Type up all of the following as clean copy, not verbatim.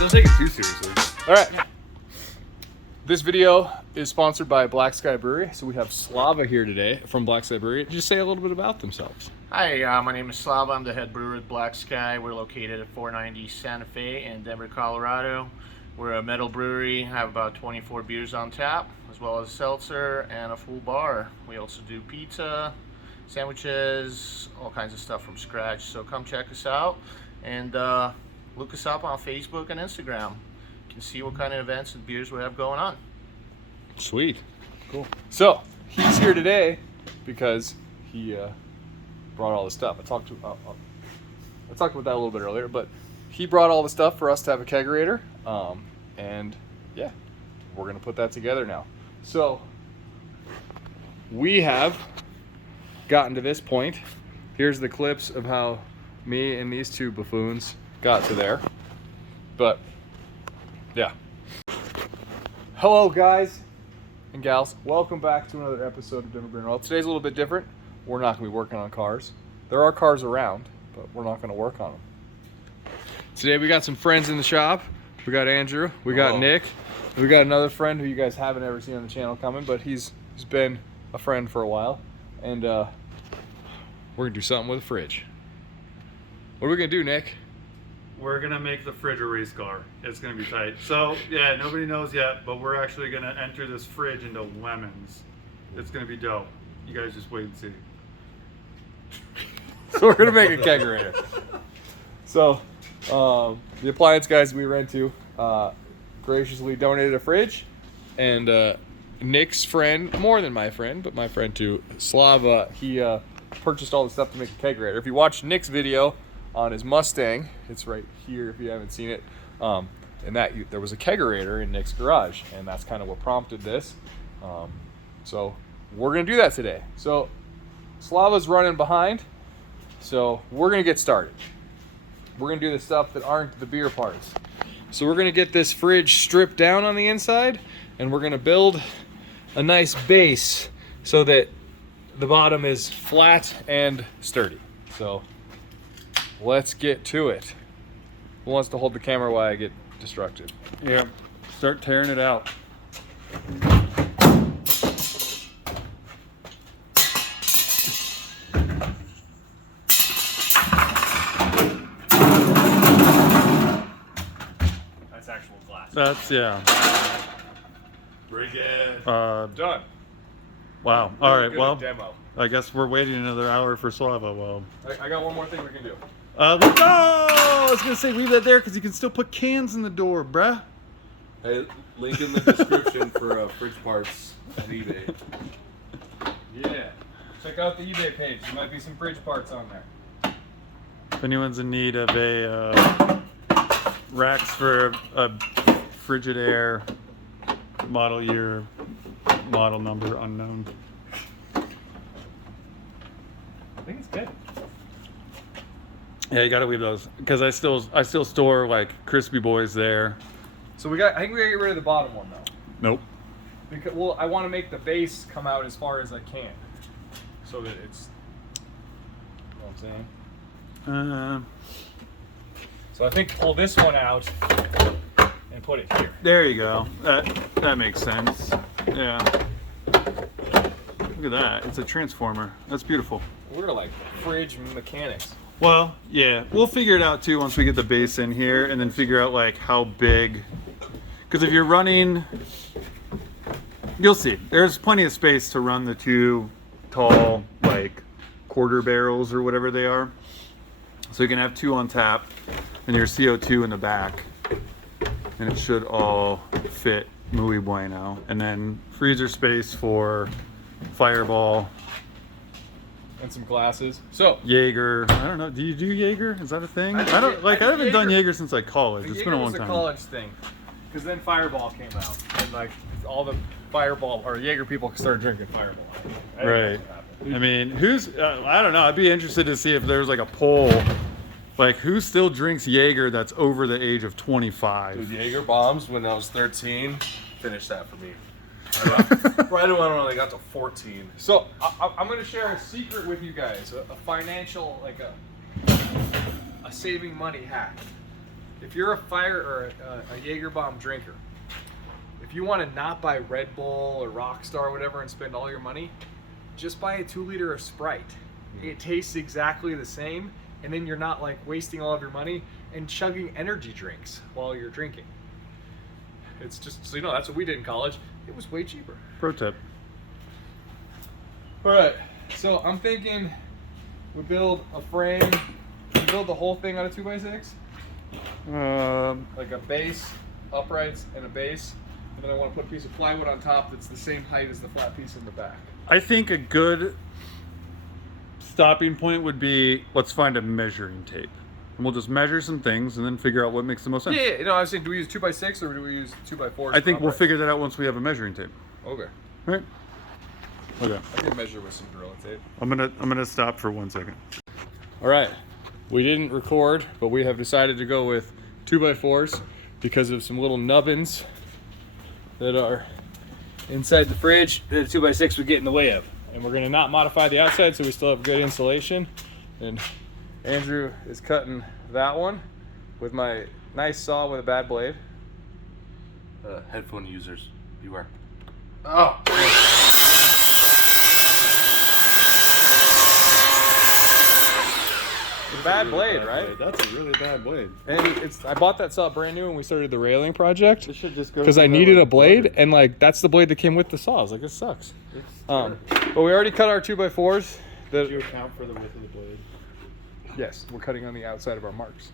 Don't take it too seriously. All right. This video is sponsored by Sky Brewery. So we have Slava here today from Sky Brewery. Just say a little bit about themselves. Hi, my name is Slava. I'm the head brewer at Black Sky. We're located at 490 Santa Fe in Denver, Colorado. We're a metal brewery, have about 24 beers on tap, as well as a seltzer and a full bar. We also do pizza, sandwiches, all kinds of stuff from scratch. So come check us out and look us up on Facebook and Instagram. You can see what kind of events and beers we have going on. Sweet. Cool. So he's here today because he brought all the stuff. I talked about that a little bit earlier, but he brought all the stuff for us to have a kegerator. And yeah, we're gonna put that together now. So we have gotten to this point. Here's the clips of how me and these two buffoons got to there. But yeah. Hello guys and gals. Welcome back to another episode of Denver Beer and Oil. Today's a little bit different. We're not gonna be working on cars. There are cars around, but we're not gonna work on them. Today we got some friends in the shop. We got Andrew, we got Nick, we got another friend who you guys haven't ever seen on the channel coming, but he's been a friend for a while. And we're gonna do something with a fridge. What are we gonna do, Nick? We're gonna make the fridge a race car. It's gonna be tight. So yeah, nobody knows yet, but we're actually gonna enter this fridge into lemons. It's gonna be dope. You guys just wait and see. So we're gonna make a kegerator. So the appliance guys we rent to graciously donated a fridge, and Nick's friend, more than my friend, but my friend too, Slava, he purchased all the stuff to make a kegerator. If you watch Nick's video on his Mustang, it's right here if you haven't seen it, and there was a kegerator in Nick's garage, and that's kind of what prompted this. So we're gonna do that today. So Slava's running behind, so we're gonna get started. We're gonna do the stuff that aren't the beer parts. So we're gonna get this fridge stripped down on the inside, and we're gonna build a nice base so that the bottom is flat and sturdy. So let's get to it. Who wants to hold the camera while I get distracted? Yeah, start tearing it out. That's, yeah. Bring it. Done. Wow. All right. Well, demo. I guess we're waiting another hour for Slava. Well, I got one more thing we can do. Let's go! I was gonna say leave that there because you can still put cans in the door, bruh. Hey, link in the description for fridge parts at eBay. Yeah. Check out the eBay page. There might be some fridge parts on there. If anyone's in need of a racks for a Frigidaire, model year, model number unknown. I think it's good. Yeah, you gotta leave those because I still store like crispy boys there. So I think we gotta get rid of the bottom one though. Nope. Because I want to make the base come out as far as I can, so that it's. You know what I'm saying? So I think pull this one out and put it here. There you go. That makes sense. Yeah. Look at that. It's a transformer. That's beautiful. We're like fridge mechanics. Well, yeah. We'll figure it out too once we get the base in here and then figure out like how big. Because if you're running, you'll see. There's plenty of space to run the two tall like quarter barrels or whatever they are. So you can have two on tap and your CO2 in the back. And it should all fit muy bueno. And then freezer space for Fireball. And some glasses. So Jaeger. I don't know. Do you do Jaeger? Is that a thing? I haven't done Jaeger since like college. It's been a long time. It was a college thing. Because then Fireball came out. And like all the Fireball or Jaeger people started drinking Fireball. Right. I mean, I don't know. I'd be interested to see if there's like a poll. Like, who still drinks Jaeger that's over the age of 25? Dude, Jaeger bombs when I was 13. Finished that for me. Right when I got to 14. So I'm going to share a secret with you guys, a financial, like a saving money hack. if you're a fire or a Jaeger bomb drinker, if you want to not buy Red Bull or Rockstar or whatever and spend all your money, just buy a 2 liter of Sprite. It tastes exactly the same, and then you're not like wasting all of your money and chugging energy drinks while you're drinking. It's just, so you know, that's what we did in college. It was way cheaper. Pro tip. All right, so I'm thinking we build a frame, we build the whole thing on a 2x6, like a base, uprights, and a base, and then I want to put a piece of plywood on top that's the same height as the flat piece in the back. I think a good stopping point would be, let's find a measuring tape. And we'll just measure some things and then figure out what makes the most sense. Yeah, I was saying, do we use 2x6 or do we use 2x4? I think we'll figure that out once we have a measuring tape. Okay. All right? Okay. I can measure with some Gorilla Tape. I'm gonna stop for 1 second. All right, we didn't record, but we have decided to go with 2x4s because of some little nubbins that are inside the fridge that a 2x6 would get in the way of. And we're gonna not modify the outside so we still have good insulation. And Andrew is cutting that one with my nice saw with a bad blade. Headphone users, beware. Oh, It's a bad blade, right? That's a really bad blade. And I bought that saw brand new when we started the railing project. This should just go Because I needed a blade, and like that's the blade that came with the saw. I was like, this sucks. But we already cut our 2x4s. Did you account for the width of the blade? Yes, we're cutting on the outside of our marks.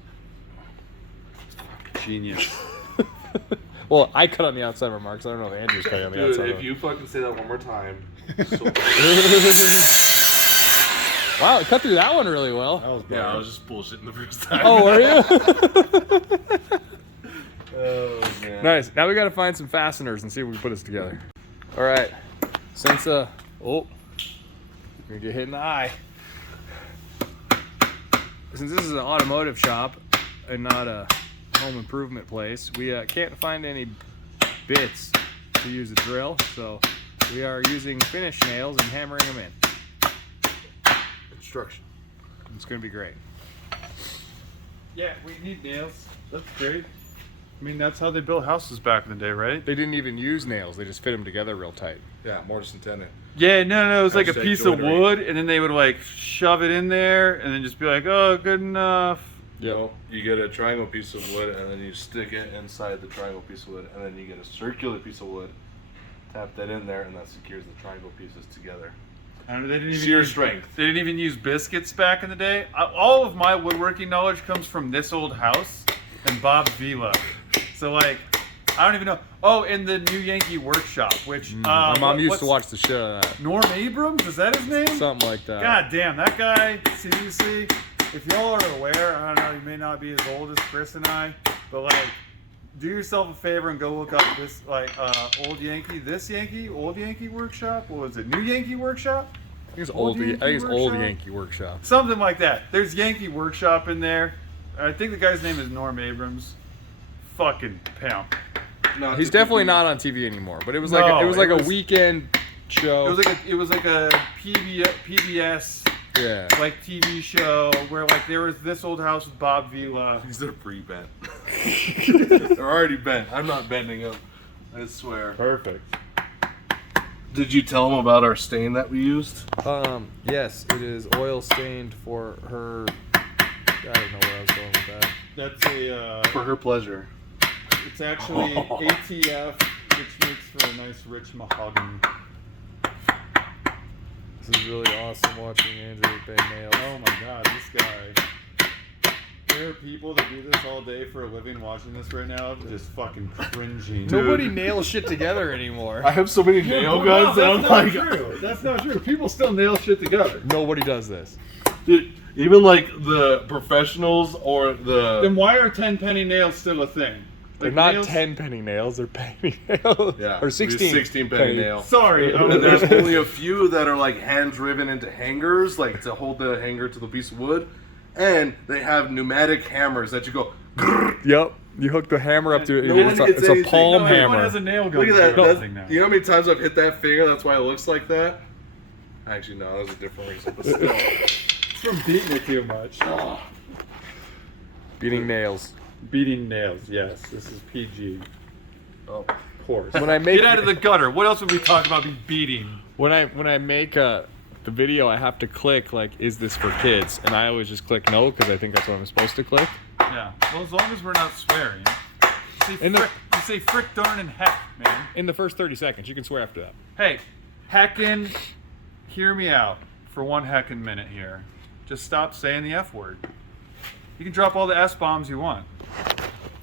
Genius. Well, I cut on the outside of our marks. I don't know if Andrew's cutting on the Dude, outside. if you fucking say that one more time, so Wow, it cut through that one really well. That was bad. yeah, I was just bullshitting the first time. Oh, were you? Oh man. Nice. Now we got to find some fasteners and see if we can put this together. All right. Since oh, you're gonna get hit in the eye. Since this is an automotive shop and not a home improvement place, we can't find any bits to use a drill, so we are using finish nails and hammering them in. Construction. It's gonna be great. Yeah, we need nails. That's great. I mean, that's how they built houses back in the day, right? They didn't even use nails; they just fit them together real tight. Yeah, mortise and tenon. Yeah, no, it was like a Hashtag piece joinery. of wood, and then they would like shove it in there, and then just be like, "Oh, good enough." No, you get a triangle piece of wood, and then you stick it inside the triangle piece of wood, and then you get a circular piece of wood, tap that in there, and that secures the triangle pieces together. I don't know, they didn't even Sheer use, strength. They didn't even use biscuits back in the day. All of my woodworking knowledge comes from this old house and Bob Vila. So like, I don't even know. Oh, and the New Yankee Workshop, which My mom used to watch the shit out of that. Norm Abrams, is that his name? Something like that. God damn, that guy, seriously, if y'all are aware, I don't know, you may not be as old as Chris and I, but like, do yourself a favor and go look up this, like, Old Yankee Workshop? What was it, New Yankee Workshop? I think it's Old old. I Yankee think it's old Workshop? Yankee Workshop. Something like that. There's Yankee Workshop in there. I think the guy's name is Norm Abrams. Fucking pimp. Not He's to definitely confuse- not on TV anymore. But it was No, like it was like it a was- weekend show. It was like a PBS yeah. like TV show where like there was this old house with Bob Vila. These are pre-bent. They're already bent. I'm not bending them. I swear. Perfect. Did you tell them about our stain that we used? Yes, it is oil stained for her. I don't know where I was going with that. That's a For her pleasure. it's actually ATF, which makes for a nice rich mahogany. This is really awesome watching Andrew bend nails. Oh my god, this guy. There are people that do this all day for a living watching this right now, just fucking cringing. Nobody nails shit together anymore. I have so many nail guns that I'm like, That's not true. People still nail shit together. Nobody does this. dude, even like the professionals or the. Then why are 10-penny nails still a thing? They're Like not nails- 10 penny nails. They're penny nails. Yeah, Or 16. 16 penny nail. Sorry. And there's only a few that are like hand driven into hangers, like to hold the hanger to the piece of wood. And they have pneumatic hammers that you go. grrr. Yep. You hook the hammer up to it. No one it's gets a anything. palm No, everyone hammer. has a nail gun. Look at that. for That's, everything now. you know how many times I've hit that finger? That's why it looks like that. Actually, no, that's a different reason. But still. It's from beating it too much. Beating nails. Beating nails. Yes, this is PG. Oh. Of course. When I make Get out of the gutter. What else would we talk about? Be beating. when I make the video, I have to click like, is this for kids? And I always just click no because I think that's what I'm supposed to click. Yeah. Well, as long as we're not swearing. You say frick, darn, and heck, man. In the first 30 seconds, you can swear after that. Hey, heckin', hear me out for one heckin' minute here. Just stop saying the F word. You can drop all the S bombs you want.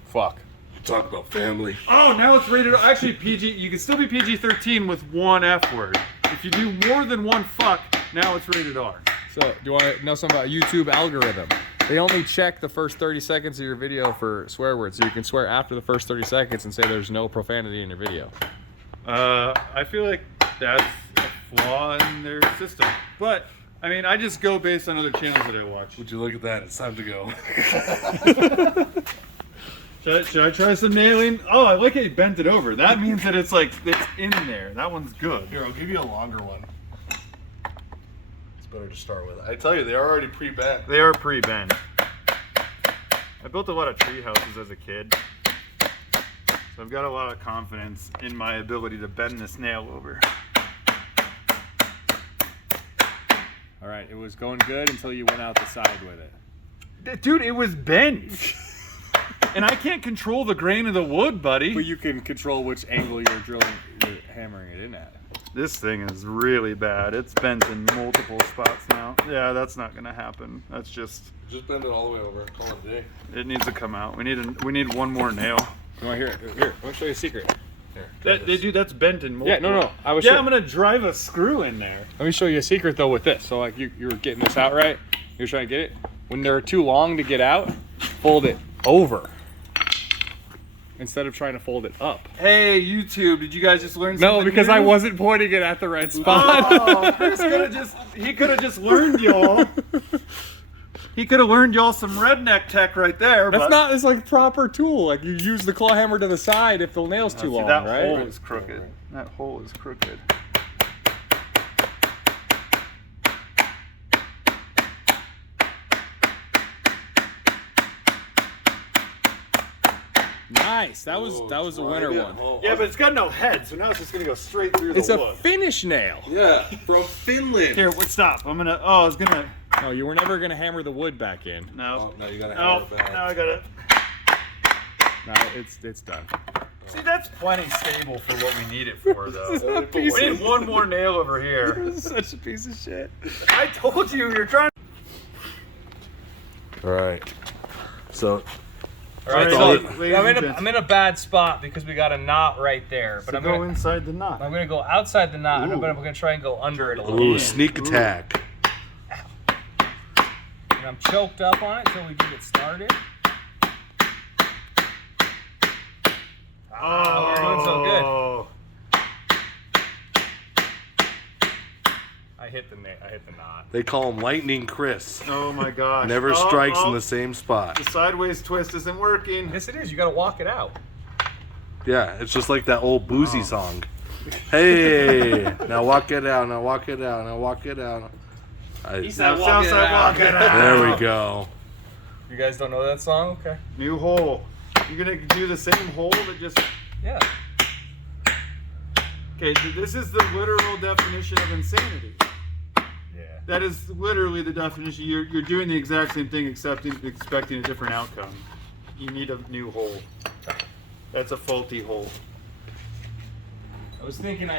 Fuck. Talk about family. Oh, now it's rated. Actually, PG. You can still be PG-13 with one F word. If you do more than one fuck, now it's rated R. So, do you want to know something about YouTube algorithm? They only check the first 30 seconds of your video for swear words, so you can swear after the first 30 seconds and say there's no profanity in your video. I feel like that's a flaw in their system. But, I mean, I just go based on other channels that I watch. Would you look at that? It's time to go. Should I try some nailing? Oh, I like how you bent it over. That means that it's like, it's in there. That one's good. Here, I'll give you a longer one. It's better to start with. I tell you, they are already pre-bent. They are pre-bent. I built a lot of tree houses as a kid. So I've got a lot of confidence in my ability to bend this nail over. All right, it was going good until you went out the side with it. Dude, it was bent. And I can't control the grain of the wood, buddy. But you can control which angle you're hammering it in at. This thing is really bad. It's bent in multiple spots now. Yeah, that's not gonna happen. That's just. Just bend it all the way over. Call it a day. It needs to come out. We need one more nail. You want to hear it? Here, let me show you a secret. Here. Dude, that's bent in multiple. Yeah, no. I was. Yeah, I'm gonna drive a screw in there. Let me show you a secret though with this. So like you were getting this out right. You're trying to get it. When they're too long to get out, fold it over. Instead of trying to fold it up. Hey, YouTube, did you guys just learn something No, because new? I wasn't pointing it at the right spot. Oh, Chris could have just learned y'all. He could have learned y'all some redneck tech right there. That's but... not, it's like proper tool. Like you use the claw hammer to the side if the nail's too long, that right? hole is crooked. That hole is crooked. Nice. That was a winner one. Yeah, but it's got no head, so now it's just gonna go straight through It's the a wood. finish nail. Yeah, from Finland. Here, stop. I was gonna. No, you were never gonna hammer the wood back in. No. Oh, now you gotta hammer No, it back. now I gotta. No, it's done. See, that's plenty stable for what we need it for, though. a piece We need one more nail over here. This is such a piece of shit. I told you, you're trying. All right. So. All right, All so right, I'm in a bad spot because we got a knot right there. But So I'm go gonna inside the knot. I'm gonna go outside the knot, Ooh. but I'm gonna try and go under it a little. Ooh, bit. sneak attack. And I'm choked up on it until we get it started. Oh, we're doing so good. I hit the knot. They call him Lightning Chris. Oh my gosh. Never strikes in the same spot. The sideways twist isn't working. Yes, it is. You gotta walk it out. Yeah, it's just like that old Boozy song. Hey, now walk it out. Now walk it out. Now walk it out. Now Southside walking out. There we go. You guys don't know that song? Okay. New hole. You're gonna do the same hole that just. Yeah. Okay, this is the literal definition of insanity. Yeah. That is literally the definition. You're doing the exact same thing, except expecting a different outcome. You need a new hole. That's a faulty hole. I was thinking,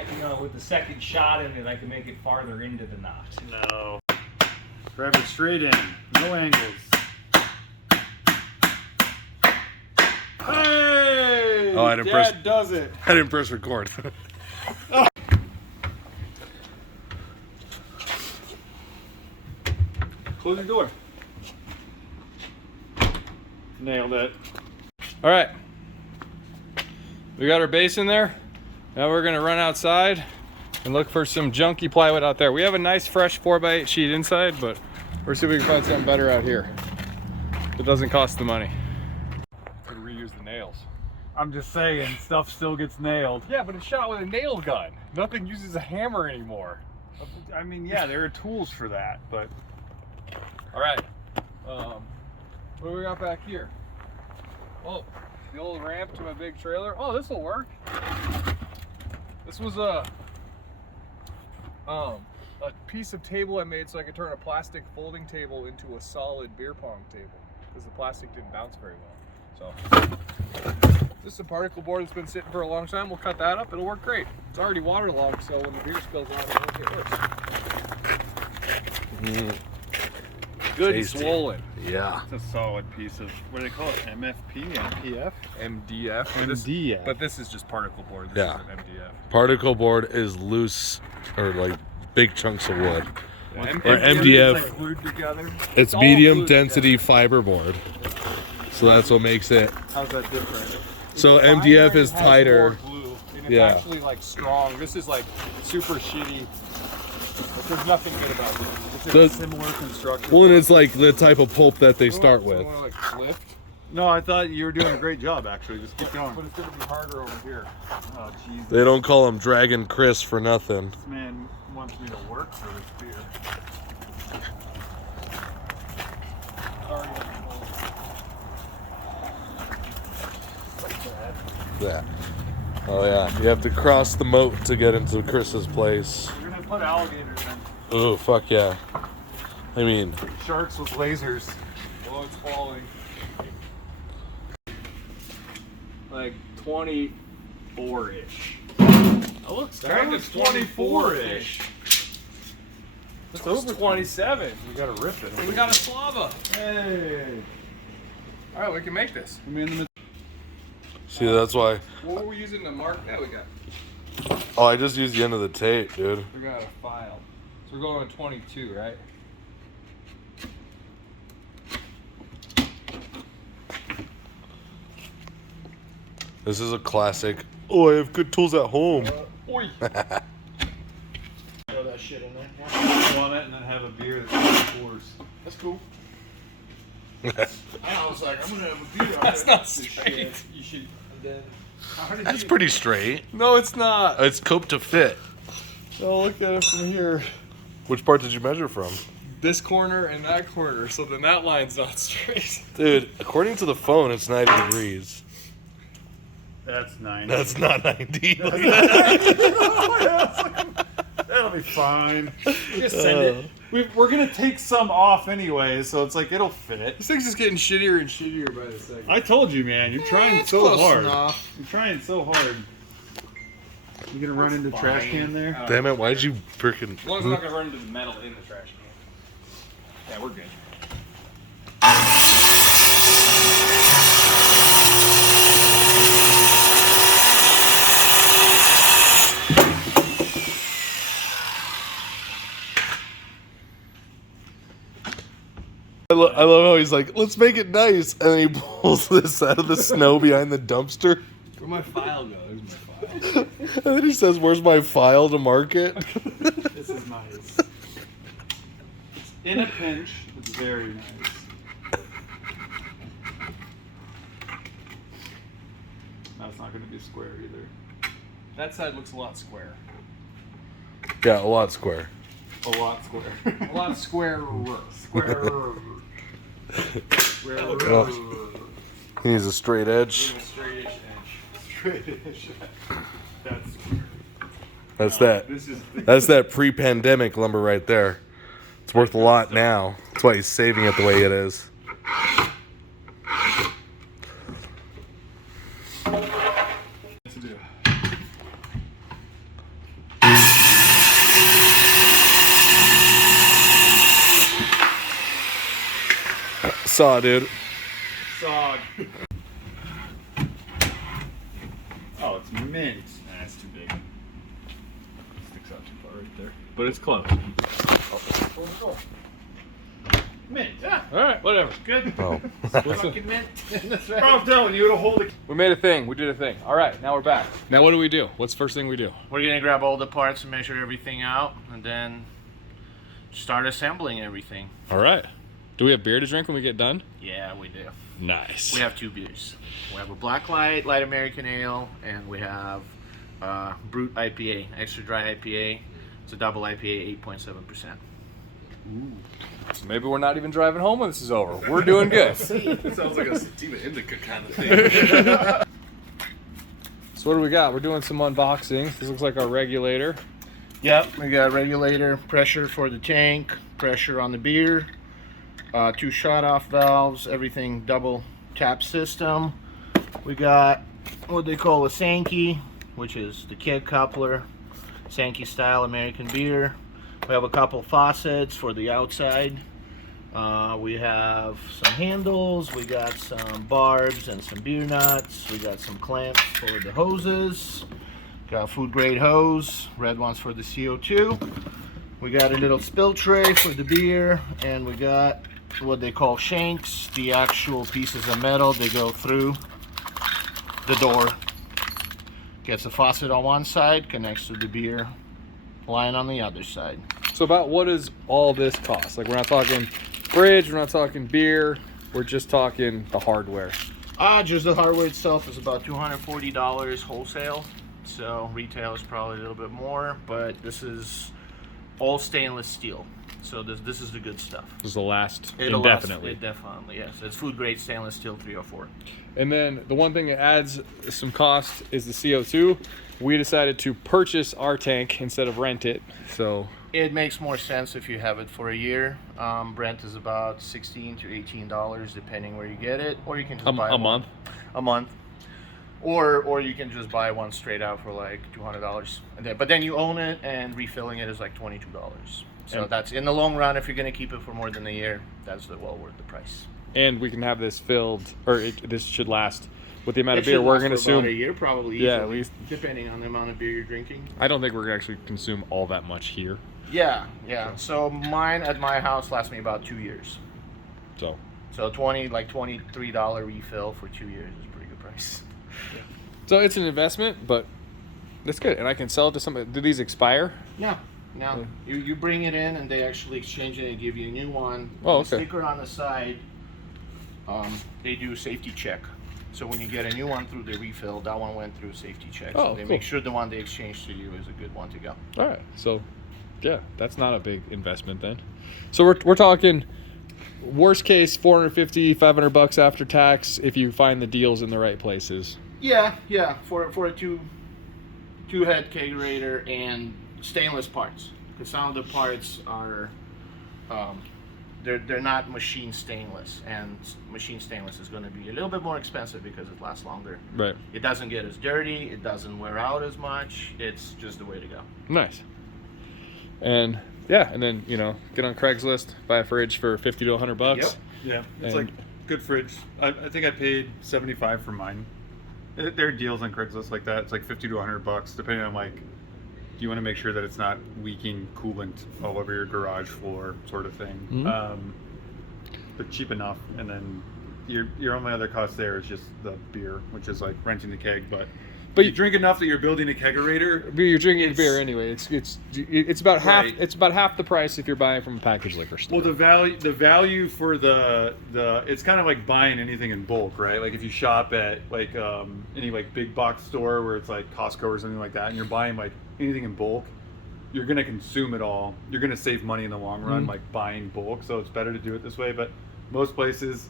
with the second shot in it, I could make it farther into the knot. No. Drive it straight in. No angles. Hey! Oh, I didn't press- Dad does it. I didn't press record. Close your door. Nailed it. All right. We got our base in there. Now we're gonna run outside and look for some junky plywood out there. We have a nice fresh 4x8 sheet inside, but we're see if we can find something better out here. It doesn't cost the money. Could reuse the nails. I'm just saying, stuff still gets nailed. Yeah, but it's shot with a nail gun. Nothing uses a hammer anymore. I mean, yeah, there are tools for that, but All right. What do we got back here? Oh, the old ramp to my big trailer. Oh, this will work. This was a piece of table I made so I could turn a plastic folding table into a solid beer pong table because the plastic didn't bounce very well. So this is a particle board that's been sitting for a long time. We'll cut that up. It'll work great. It's already waterlogged, so when the beer spills out, it won't get worse. Good and Tasty. swollen. Yeah. It's a solid piece of, what do they call it? MFP? MPF? MDF. MDF. But this is just particle board. This Yeah. isn't MDF. Particle board is loose or like big chunks of wood. Yeah, Or MDF. is, like, glued together. It's all medium glued density fiberboard. So that's what makes it. Together. How's that different? So It's MDF finer, is it has tighter. more glue, and it's Yeah. actually like strong. This is like super shitty. But there's nothing good about this. It's So- a similar construction. Well, and it's like the type of pulp that they start So with. more like lift, No, I thought you were doing a great job, actually. Just keep but going. it's gonna be harder over here. Oh, Jesus. They don't call him Dragon Chris for nothing. This man wants me to work for this beer. Yeah. Oh yeah. You have to cross the moat to get into Chris's place. You're going to put alligators in. Oh fuck yeah. I mean, Sharks with lasers. Oh, it's falling. Like 24-ish. Oh, looks kind of 24-ish. It's over 27. We got to rip it. We got a slava. Hey. All right, we can make this. I mean, see, that's why. What were we using to mark? Yeah, we got. Oh, I just used the end of the tape, dude. We got a file. So we're going to 22, right? This is a classic. Oh, I have good tools at home. Oi. Throw that shit in there. want it and then have a beer that's 4s. That's cool. I was like, I'm gonna have a beer. That's not straight. You should. And then. How did That's you? pretty straight. No, it's not. It's coped to fit. Oh, look at it from here. Which part did you measure from? This corner and that corner, so then that line's not straight. Dude, according to the phone, it's 90 degrees. That's 9. That's not 90. That'll be fine. Just send it. We're gonna take some off anyway, so it's like it'll fit. This thing's just getting shittier and shittier by the second. I told you, man. You're trying It's so close hard. enough. You're trying so hard. You gonna run into trash fine. can there? Damn it, why'd you freaking. As long as I'm not gonna run into the metal in the trash can. Yeah, we're good. I love how he's like, let's make it nice. And then he pulls this out of the snow behind the dumpster. Where'd my file go? There's my file. And then he says, where's my file to mark it? This is nice. In a pinch, it's very nice. That's not gonna be square either. That side looks a lot square. Yeah, a lot square. A lot square. A lot squarer. Square. Oh. He needs a straight edge. Straight-ish edge. Straight-ish. That's That's that pre-pandemic lumber right there. It's worth a lot now. That's why he's saving it the way it is. To do. Saw, dude. sod. Oh, it's mint. Nah, it's too big. Sticks out too far right there. But it's close. Mint. Yeah. All right, whatever. Good. Oh. Fucking mint. I was telling you to hold it. We made a thing. We did a thing. All right, now we're back. Now what do we do? What's the first thing we do? We're gonna grab all the parts and measure everything out, and then start assembling everything. All right. Do we have beer to drink when we get done? Yeah, we do. Nice. We have 2 beers. We have a Black Light American Ale, and we have Brute IPA, extra dry IPA. It's a double IPA, 8.7%. So maybe we're not even driving home when this is over. We're doing good. It sounds like a sativa indica kind of thing. So what do we got? We're doing some unboxing. This looks like our regulator. Yep, we got regulator, pressure for the tank, pressure on the beer, 2 shut-off valves, everything double tap system. We got what they call a Sankey, which is the keg coupler, Sankey style American beer. We have a couple faucets for the outside. We have some handles, we got some barbs and some beer nuts, we got some clamps for the hoses, got a food grade hose, red ones for the CO2. We got a little spill tray for the beer, and we got what they call shanks, the actual pieces of metal. They go through the door, gets a faucet on one side, connects to the beer line on the other side. So about what does all this cost? Like, we're not talking fridge, we're not talking beer, we're just talking the hardware. Just the hardware itself is about $240 wholesale. So retail is probably a little bit more, but this is all stainless steel. So this is the good stuff. This will last It'll last indefinitely. indefinitely, yes. It's food grade stainless steel 304. And then the one thing that adds some cost is the CO2. We decided to purchase our tank instead of rent it. So It makes more sense if you have it for a year. Rent is about $16 to $18 depending where you get it, or you can just buy a month. A month. Or you can just buy one straight out for like $200. But then you own it, and refilling it is like $22. So And- that's in the long run. If you're going to keep it for more than a year, that's well worth the price. And we can have this filled, or this should last with the amount of It beer should we're last going to for about assume. a year, probably. Yeah, easily, at least. depending on the amount of beer you're drinking. I don't think we're going to actually consume all that much here. Yeah. So mine at my house lasts me about 2 years. So So $23 refill for 2 years is a pretty good price. it's an investment, but that's good. And I can sell it to somebody. Do these expire? Yeah. Now you bring it in, and they actually exchange it and give you a new one. Oh, The okay. sticker on the side. They do a safety check. So when you get a new one through the refill, that one went through safety check. Oh, So they cool. make sure the one they exchange to you is a good one to go. All right. So, yeah, that's not a big investment then. So we're talking worst case $450, $500 after tax if you find the deals in the right places. Yeah. For a two head kegerator and stainless parts, because some of the parts are they're not machine stainless, and machine stainless is going to be a little bit more expensive because it lasts longer. Right. It doesn't get as dirty, it doesn't wear out as much. It's just the way to go. Nice. And yeah, and then get on Craigslist, buy a fridge for $50 to $100. Yep. Yeah, it's And- like good fridge. I think I paid $75 for mine. There are deals on Craigslist like that. It's like $50 to $100, depending on like, do you want to make sure that it's not leaking coolant all over your garage floor, sort of thing. Mhm. But cheap enough, and then your only other cost there is just the beer, which is like renting the keg. But you drink enough that you're building a kegerator. You're drinking beer anyway. It's about half. Right. It's about half the price if you're buying from a packaged liquor store. Well, the value for the it's kind of like buying anything in bulk, right? Like if you shop at like any like big box store where it's like Costco or something like that, and you're buying like anything in bulk, you're gonna consume it all. You're gonna save money in the long run, like buying bulk. So it's better to do it this way. But most places,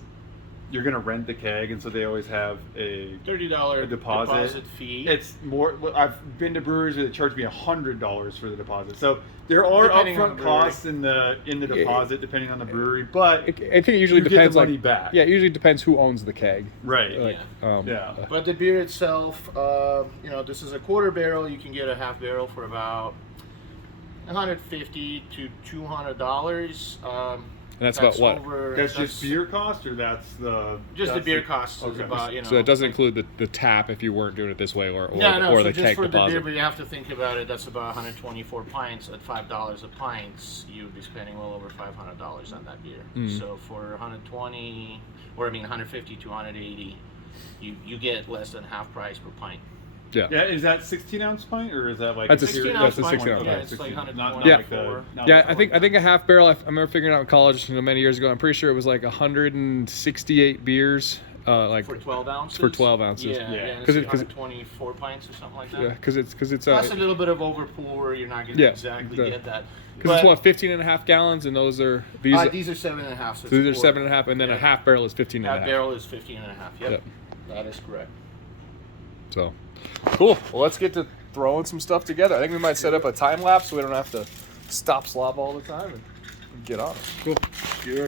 you're gonna rent the keg, and so they always have a $30 deposit fee. It's more. I've been to breweries that charge me $100 for the deposit. So there are Depending on upfront the brewery. costs in the deposit, depending on the brewery. But I think it usually you depends. get the money like, back. Yeah, it usually depends who owns the keg. Right. Like, Yeah. But the beer itself, this is a quarter barrel. You can get a half barrel for about $150 to $200. And that's about what? That's just beer cost, or that's the Just the beer cost is okay. about So it doesn't include the tap if you weren't doing it this way, or so the just keg for the deposit. beer, but you have to think about it. That's about 124 pints at $5 a pint. You'd be spending well over $500 on that beer. Mm. So for 150 to 180, you get less than half price per pint. Yeah. Yeah, is that 16-ounce pint, or is that like That's a 16 that's ounce a pint. 16-ounce Yeah, pint. it's like 16, 120. Yeah. like the, not Yeah, like I think a half barrel. I remember figuring out in college, many years ago. I'm pretty sure it was like 168 beers, like For 12 ounces? for 12 ounces. Yeah, Yeah. because Cause it's 24 pints or something like that. Yeah, because it's Plus a little bit of overpour where you're not going to Yeah, exactly the- get that. because it's what 15.5 gallons, and those are These are 7.5. so these are it's 7.5, and then Yeah. a half barrel is 15.5. Half barrel is 15.5. Yep. Yep. That is correct. So cool. Well, let's get to throwing some stuff together. I think we might set up a time lapse so we don't have to stop slop all the time and get on it. Cool.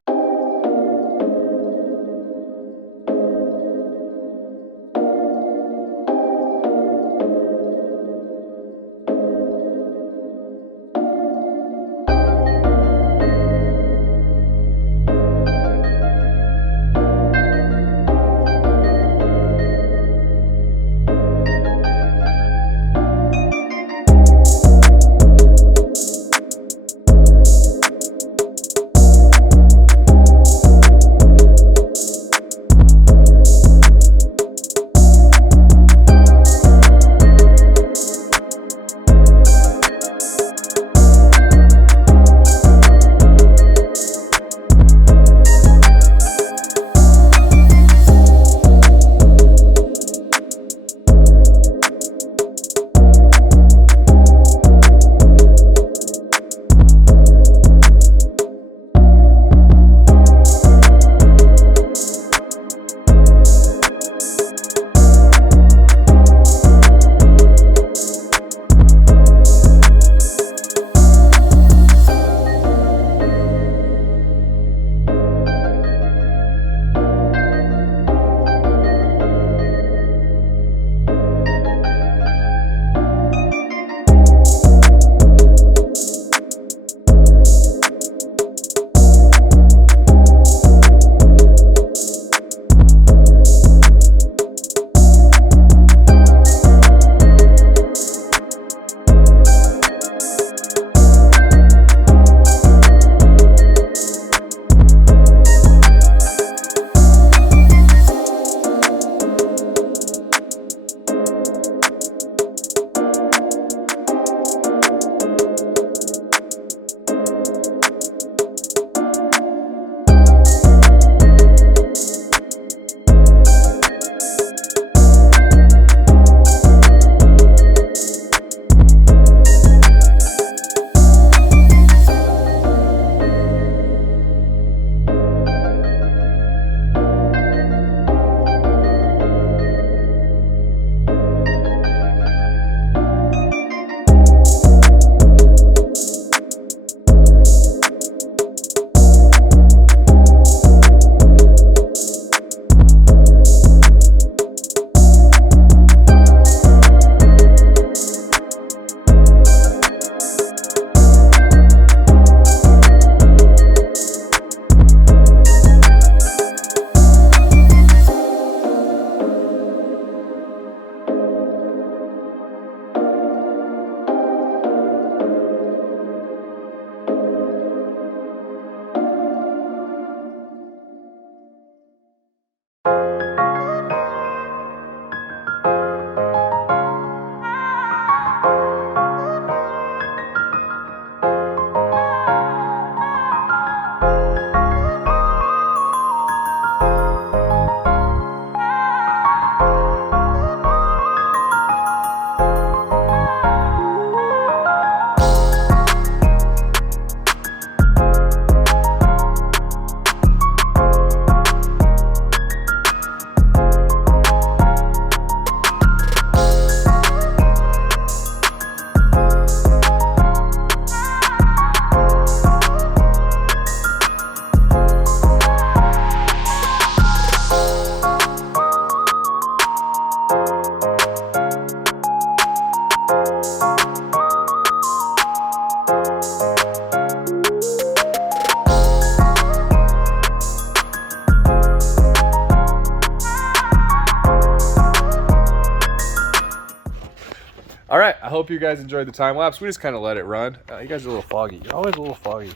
All right, I hope you guys enjoyed the time lapse. We just kind of let it run. You guys are a little foggy. You're always a little foggy.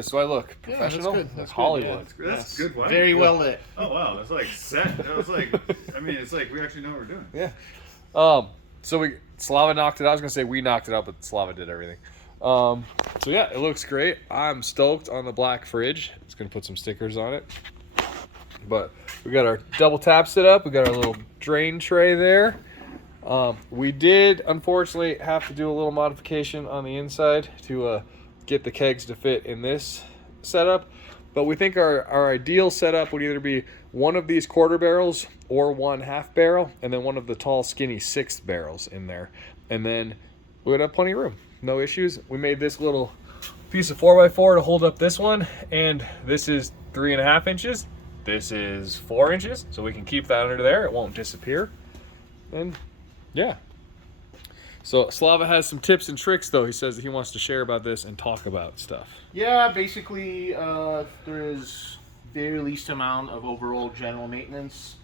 So I look professional. that's good. That's Hollywood. That's good. That's good. Wow. Very well lit. Oh wow, that's like set. That was like, I mean, it's like we actually know what we're doing. Yeah. So Slava knocked it out. I was gonna say we knocked it out, but Slava did everything. So yeah, it looks great. I'm stoked on the black fridge. It's gonna put some stickers on it. But We got our double tap set up. We got our little drain tray there. We did, unfortunately, have to do a little modification on the inside to get the kegs to fit in this setup. But we think our ideal setup would either be one of these quarter barrels or one half barrel, and then one of the tall, skinny sixth barrels in there. And then we would have plenty of room. No issues. We made this little piece of 4x4 to hold up this one, and this is 3.5 inches. This is 4 inches, so we can keep that under there. It won't disappear. And yeah. So Slava has some tips and tricks, though. He says that he wants to share about this and talk about stuff. Yeah, basically, there is very least amount of overall general maintenance.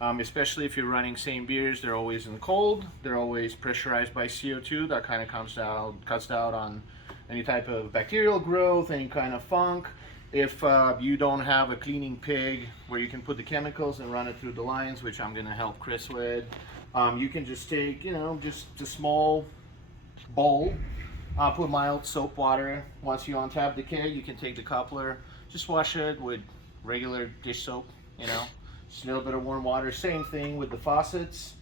Especially if you're running same beers, they're always in the cold. They're always pressurized by CO2. That kind of cuts down on any type of bacterial growth, any kind of funk. If you don't have a cleaning pig where you can put the chemicals and run it through the lines, which I'm going to help Chris with, you can just take, just a small bowl, put mild soap water. Once you untap the keg, you can take the coupler, just wash it with regular dish soap, just a little bit of warm water. Same thing with the faucets.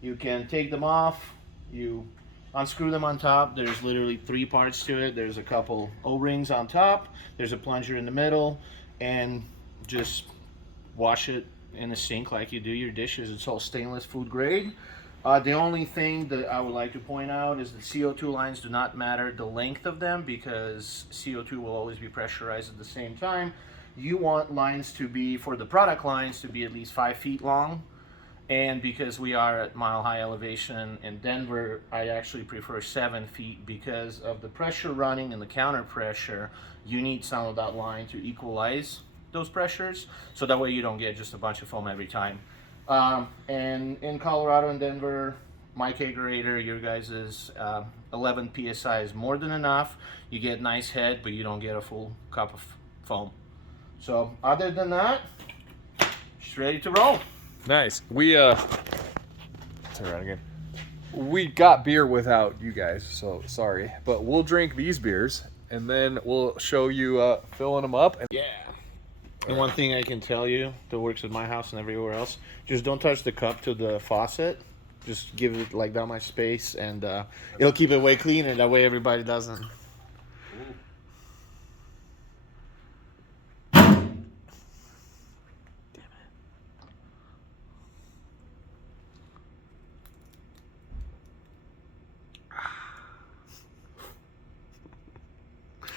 You can take them off, you unscrew them on top. There's literally 3 parts to it. There's a couple O-rings on top, there's a plunger in the middle, and just wash it in the sink like you do your dishes. It's all stainless, food grade. The only thing that I would like to point out is the CO2 lines do not matter the length of them, because CO2 will always be pressurized at the same time. You want lines to be, for the product lines, to be at least 5 feet long. And because we are at mile high elevation in Denver, I actually prefer 7 feet because of the pressure running and the counter pressure. You need some of that line to equalize those pressures, so that way you don't get just a bunch of foam every time. And in Colorado and Denver, my Kegerator, your guys' is 11 psi is more than enough. You get nice head, but you don't get a full cup of foam. So other than that, just ready to roll. Nice. We turn around again. We got beer without you guys, so sorry, but we'll drink these beers and then we'll show you filling them up. And Yeah. And one thing I can tell you that works at my house and everywhere else, just don't touch the cup to the faucet. Just give it like that much space, and it'll keep it way cleaner. That way everybody doesn't.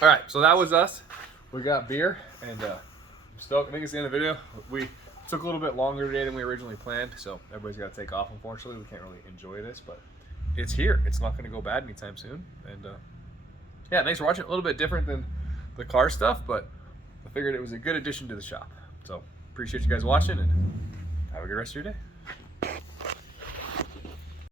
all right, so that was us. We got beer, and I'm stoked. I think it's the end of the video. We took a little bit longer today than we originally planned, so everybody's got to take off. Unfortunately, we can't really enjoy this, but it's here. It's not going to go bad anytime soon. And yeah, thanks for watching. A little bit different than the car stuff, but I figured it was a good addition to the shop. So appreciate you guys watching, and have a good rest of your day.